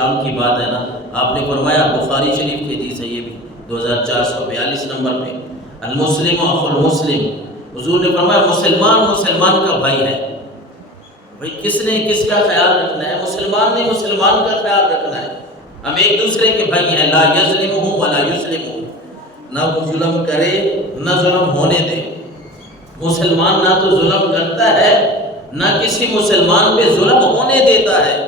السلام کی بات ہے نا، آپ نے فرمایا بخاری شریف کی حدیث ہے یہ بھی 2442 نمبر پہ، المسلم اخو المسلم، حضور نے فرمایا مسلمان مسلمان کا بھائی ہے۔ بھائی کس نے کس کا خیال رکھنا ہے؟ مسلمان نے مسلمان کا خیال رکھنا ہے۔ ہم ایک دوسرے کے بھائی ہیں، لا یظلمہ ولا یظلمہ، نہ وہ ظلم کرے نہ ظلم ہونے دے۔ مسلمان نہ تو ظلم کرتا ہے نہ کسی مسلمان پہ ظلم ہونے دیتا ہے۔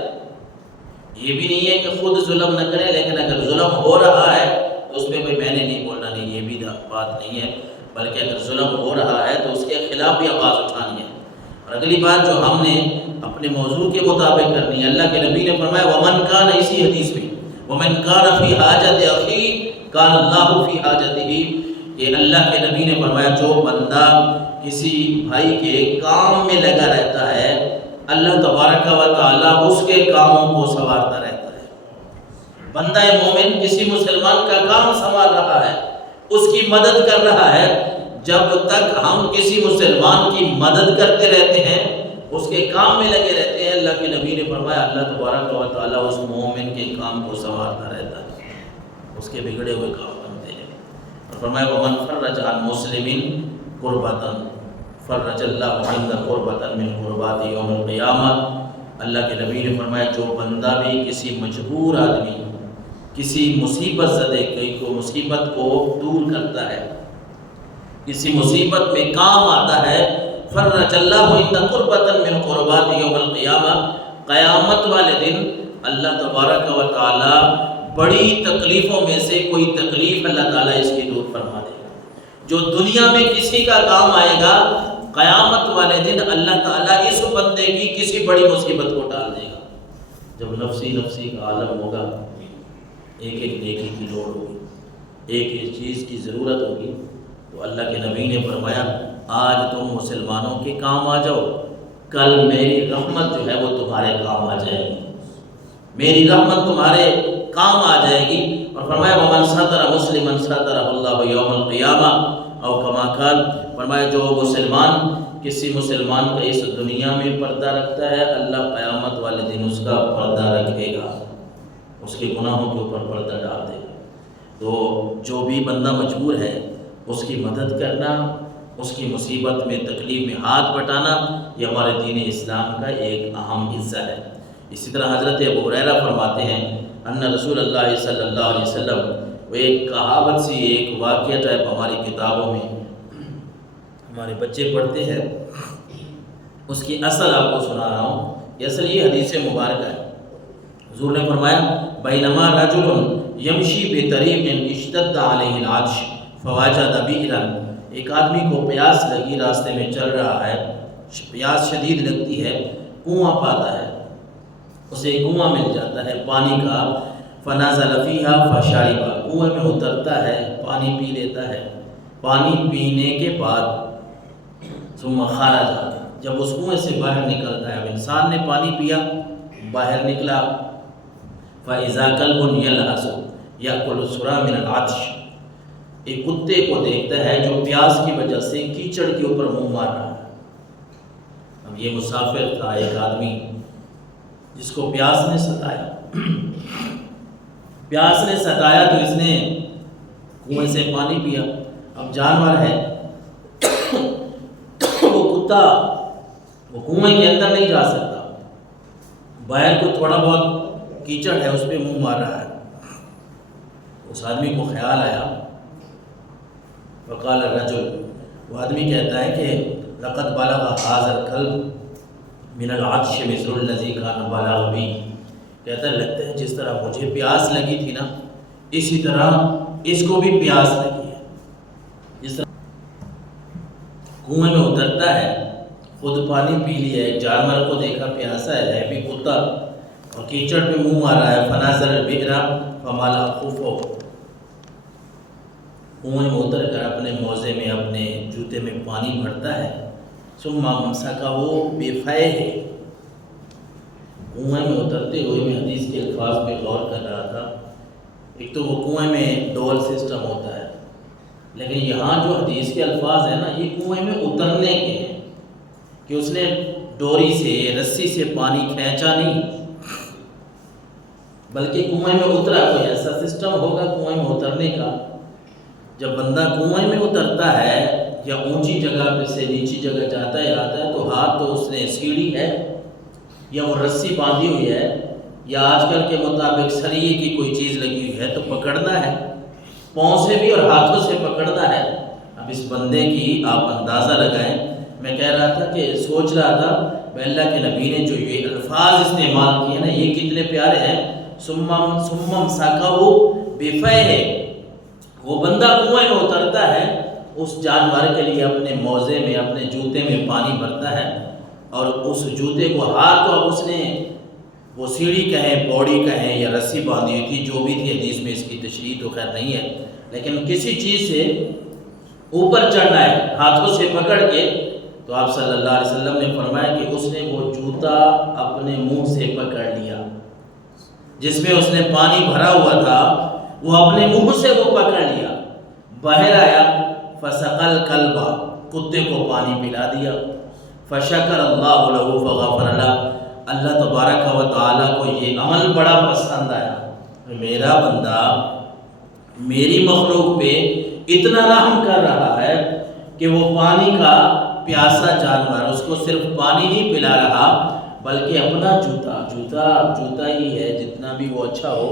یہ بھی نہیں ہے کہ خود ظلم نہ کرے، لیکن اگر ظلم ہو رہا ہے تو اس پہ بھائی میں نے نہیں بولنا، نہیں، یہ بھی بات نہیں ہے، بلکہ اگر ظلم ہو رہا ہے تو اس کے خلاف بھی آواز اٹھانی ہے۔ اور اگلی بات جو ہم نے اپنے موضوع کے مطابق کرنی ہے، اللہ کے نبی نے فرمایا ومن کان، اسی حدیث میں ومن کان فی حاجت اخی کان اللہ فی حاجتہ، کہ اللہ کے نبی نے فرمایا جو بندہ کسی بھائی کے کام میں لگا رہتا ہے، اللہ تبارک و تعالیٰ اس کے کاموں کو سنوارتا رہتا ہے۔ بندہ مومن کسی مسلمان کا کام سنوار رہا ہے، اس کی مدد کر رہا ہے، جب تک ہم کسی مسلمان کی مدد کرتے رہتے ہیں، اس کے کام میں لگے رہتے ہیں، اللہ کے نبی نے فرمایا اللہ تبارک و تعالیٰ اس مومن کے کام کو سنوارتا رہتا ہے، اس کے بگڑے ہوئے کام بنتے ہیں۔ اور فرمایا ومن فرج عن مسلم قربۃ فرج اللہ عنہ قربۃ من قربات یوم القیامہ، اللہ کے نبی نے فرمایا جو بندہ بھی کسی مجبور آدمی، کسی مصیبت زدہ کو مصیبت کو دور کرتا ہے، کسی مصیبت میں کام آتا ہے، فرج اللہ عنہ قربۃ من قربات یوم القیامہ، قیامت والے دن اللہ تبارک و تعالی بڑی تکلیفوں میں سے کوئی تکلیف اللہ تعالیٰ اس کی دور فرما دے گا۔ جو دنیا میں کسی کا کام آئے گا، قیامت والے دن اللہ تعالیٰ اس بندے کی کسی بڑی مصیبت کو ٹال دے گا۔ جب نفسی نفسی کا عالم ہوگا، ایک ایک نیکی کی لوڑ ہوگی، ایک ایک چیز کی ضرورت ہوگی، تو اللہ کے نبی نے فرمایا آج تم مسلمانوں کے کام آ جاؤ، کل میری رحمت جو ہے وہ تمہارے کام آ جائے گی، میری رحمت تمہارے کام آ جائے گی۔ اور فرمایا ومن ستر مسلما سترہ اللہ یوم القیامہ، او کما قال، فرمایا جو مسلمان کسی مسلمان کا اس دنیا میں پردہ رکھتا ہے، اللہ قیامت والے دن اس کا پردہ رکھے گا، اس کے گناہوں کے اوپر پردہ ڈال دے گا۔ تو جو بھی بندہ مجبور ہے اس کی مدد کرنا، اس کی مصیبت میں تکلیف میں ہاتھ بٹانا، یہ ہمارے دین اسلام کا ایک اہم حصہ ہے۔ اسی طرح حضرت ابو ہریرہ فرماتے ہیں ان رسول اللہ صلی اللہ علیہ وسلم، وہ ایک کہاوت سی، ایک واقعہ ٹائپ ہماری کتابوں میں ہمارے بچے پڑھتے ہیں، اس کی اصل آپ کو سنا رہا ہوں، یہ اصل یہ حدیث مبارکہ ہے۔ حضور نے فرمایا بینما رجل یمشی بطریق اشتد علیہ العطش فوجد بئرا، ایک آدمی کو پیاس لگی، راستے میں چل رہا ہے، پیاس شدید لگتی ہے، کنواں پاتا ہے، اسے کنواں مل جاتا ہے پانی کا، فنزل فیہا فشرب، کنویں میں اترتا ہے، پانی پی لیتا ہے، پانی پینے کے بعد ثم خرج، جب اس کنویں سے باہر نکلتا ہے، اب انسان نے پانی پیا، باہر نکلا، فَإِذَا كَلْبٌ يَلْهَثُ يَأْكُلُ السُّرَى مِنَ الْعَطْشِ، ایک کتے کو دیکھتا ہے جو پیاس کی وجہ سے کیچڑ کے اوپر منہ مار رہا ہے۔ اب یہ مسافر تھا، ایک آدمی جس کو پیاس نے ستایا، پیاس نے ستایا تو اس نے کنویں سے پانی پیا۔ اب جانور ہے، وہ کتا وہ کنویں کے اندر نہیں جا سکتا، باہر کو تھوڑا بہت کیچڑ ہے اس پہ منہ مار رہا ہے۔ اس آدمی کو خیال آیا، وقال الرجل، وہ آدمی کہتا ہے کہ لقد بلغ هذا الكلب من العطش مثل الذي كان بلغ بي، کہتا ہے لگتا ہے جس طرح مجھے پیاس لگی تھی نا، اسی طرح اس کو بھی پیاس لگی ہے۔ جس طرح کنویں میں اترتا ہے، خود پانی پی لیا، ایک جانور کو دیکھا پیاسا ہے بھی کتا، اور کیچڑ پہ منہ مار رہا ہے، فنازل البئر فملا خفو، کنویں میں اتر کر اپنے موزے میں، اپنے جوتے میں پانی بھرتا ہے، ثم امسکہ بفیہ، کنویں میں اترتے ہوئے میں حدیث کے الفاظ پہ غور کر رہا تھا۔ ایک تو وہ کنویں میں ڈول سسٹم ہوتا ہے، لیکن یہاں جو حدیث کے الفاظ ہیں نا، یہ کنویں میں اترنے کے ہیں، کہ اس نے ڈوری سے، رسی سے پانی کھینچا نہیں، بلکہ کنویں میں اترا، کوئی ایسا سسٹم ہوگا کنویں میں اترنے کا؟ جب بندہ کنویں میں اترتا ہے یا اونچی جگہ پہ سے نیچی جگہ جاتا ہے آتا ہے تو ہاتھ تو اس نے سیڑھی ہے یا وہ رسی باندھی ہوئی ہے یا آج کل کے مطابق سریے کی کوئی چیز لگی ہوئی ہے تو پکڑنا ہے، پاؤں سے بھی اور ہاتھوں سے پکڑنا ہے۔ اب اس بندے کی آپ اندازہ لگائیں۔ میں کہہ رہا تھا کہ سوچ رہا تھا اللہ کے نبی نے جو یہ الفاظ استعمال کیے نا یہ کتنے پیارے ہیں۔ سمم ساکہو بفیہ، وہ بندہ کنویں میں اترتا ہے، اس جانور کے لیے اپنے موزے میں اپنے جوتے میں پانی بھرتا ہے اور اس جوتے کو ہاتھ تو اب اس نے وہ سیڑھی کہیں پوڑی کہیں یا رسی باندھی ہوئی تھی جو بھی تھی، حدیث میں اس کی تشریح تو خیر نہیں ہے، لیکن کسی چیز سے اوپر چڑھنا ہے ہاتھوں سے پکڑ کے، تو آپ صلی اللہ علیہ وسلم نے فرمایا کہ اس نے وہ جوتا اپنے منہ سے پکڑ لیا، جس میں اس نے پانی بھرا ہوا تھا وہ اپنے منہ سے وہ پکڑ لیا، باہر آیا، فسقل کلبا، کتے کو پانی پلا دیا، فشکر اللہ لہ فغفر لہ، اللہ تبارک و تعالیٰ کو یہ عمل بڑا پسند آیا، میرا بندہ میری مخلوق پہ اتنا رحم کر رہا ہے کہ وہ پانی کا پیاسا جانور اس کو صرف پانی نہیں پلا رہا بلکہ اپنا جوتا ہی ہے، جتنا بھی وہ اچھا ہو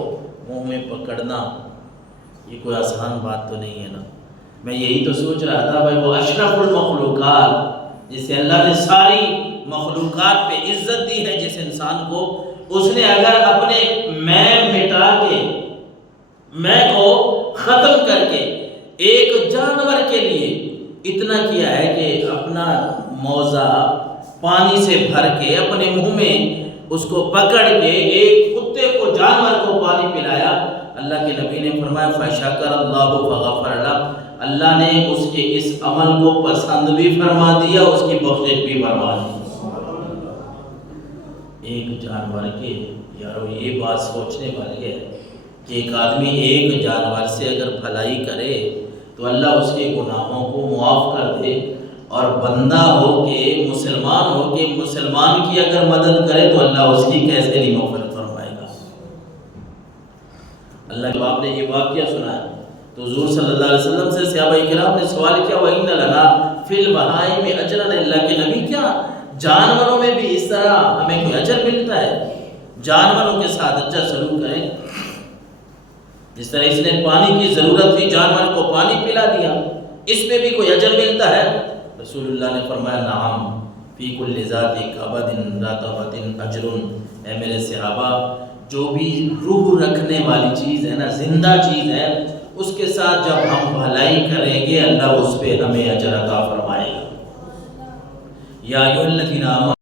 منہ میں پکڑنا، یہ کوئی آسان بات تو نہیں ہے نا۔ میں یہی تو سوچ رہا تھا بھائی وہ اشرف المخلوقات جسے اللہ نے ساری مخلوقات پہ عزت دی ہے جس انسان کو، اس نے اگر اپنے میں مٹا کے میں کو ختم کر کے ایک جانور کے لیے اتنا کیا ہے کہ اپنا موزہ پانی سے بھر کے اپنے منہ میں اس کو پکڑ کے ایک کتے کو جانور کو پانی پلایا، اللہ کے نبی نے فرمایا فشکر اللہ فغفر لہ، اللہ نے اس کے اس عمل کو پسند بھی فرما دیا، اس کی بخشش بھی فرما دی۔ ایک جانور کے یارو یہ بات سوچنے والی ہے کہ ایک آدمی ایک جانور سے اگر بھلائی کرے تو اللہ اس کے گناہوں کو معاف کر دے، اور بندہ ہو کے مسلمان کی اگر مدد کرے تو اللہ اس کی کیسے نہیں مغفرت فرمائے گا۔ اللہ جب آپ نے یہ واقعہ سنا ہے تو حضور صلی اللہ علیہ وسلم سے صحابہ کرام نے سوال کیا وَإِنَّ لَنَا فِي الْبَهَائِمِ أَجْرًا، اللہ کے نبی کیا جانوروں میں بھی اس طرح ہمیں کوئی اجر ملتا ہے؟ جانوروں کے ساتھ اچھا سلوک کریں، جس طرح اس نے پانی کی ضرورت تھی جانور کو پانی پلا دیا، اس پہ بھی کوئی اجر ملتا ہے؟ رسول اللہ نے فرمایا نعم فی کل ذات کبد رطبۃ اجر، اے میرے صحابہ جو بھی روح رکھنے والی چیز ہے نا، زندہ چیز ہے، اس کے ساتھ جب ہم بھلائی کریں گے اللہ اس پہ ہمیں اجر عطا فرمائے گا۔ یا ایھا الذین آمنوا